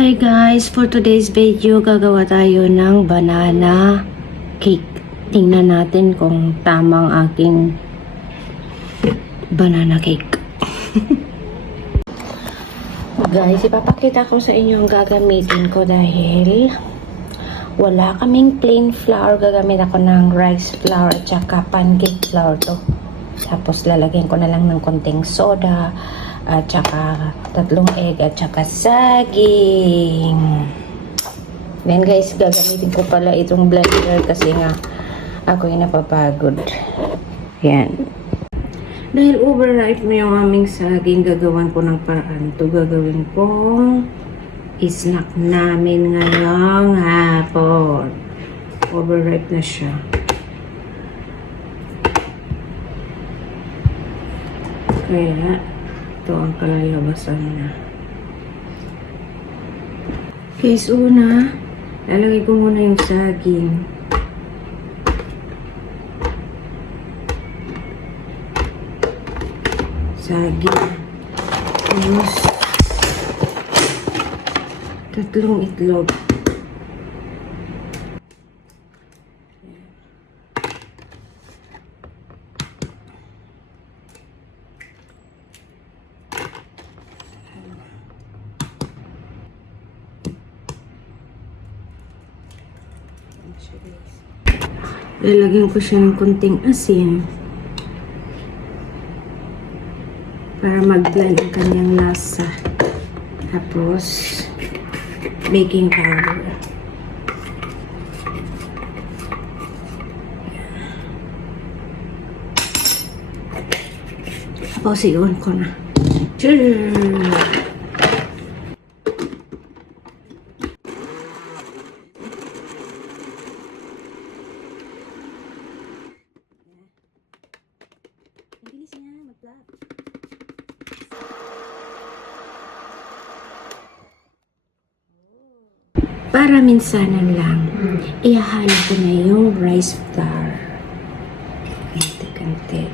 Hi guys, for today's video gagawa tayo ng banana cake. Tingnan natin kung tamang aking banana cake. Guys, ipapakita ko sa inyo ang gagamitin ko dahil wala kaming plain flour. Gagamit ako ng rice flour at saka pancake flour to. Tapos lalagyan ko na lang ng konting soda at saka 3 egg at saka saging. Then guys, gagamitin ko pala itong blender kasi nga ako yung napapagod. Yan. Dahil overripe na yung aming saging, gagawan ko ng paraan. Ito gagawin kong snack namin ngayong hapon. Overripe na siya. Kaya ito ang kalalabasan niya. Guys, una lalagay ko muna yung saging. Tapos 3 itlog. Lalagyan ko siya ng konting asin para mag-blend ang kanyang lasa. Tapos baking powder. Tapos i-on ko na. Bilis niya, mag-vlog. Para minsanan lang, ihahalo ko na yung rice flour. Kante-kante.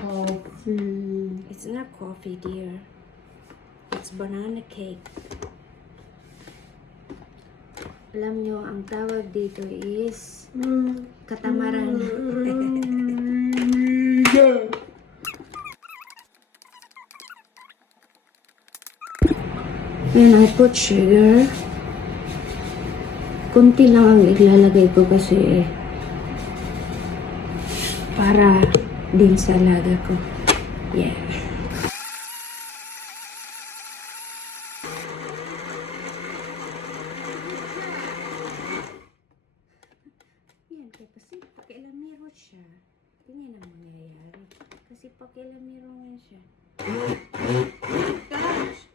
Coffee. It's not coffee, dear. It's banana cake. Alam nyo, ang tawag dito is katamaran. And I put sugar. Kunti lang ang ilalagay ko kasi para din sa laga ko. Yeah. Yan, kasi pakialamero siya. Tingnan ang mangyayari. Kasi pakialamero nga siya. Gosh!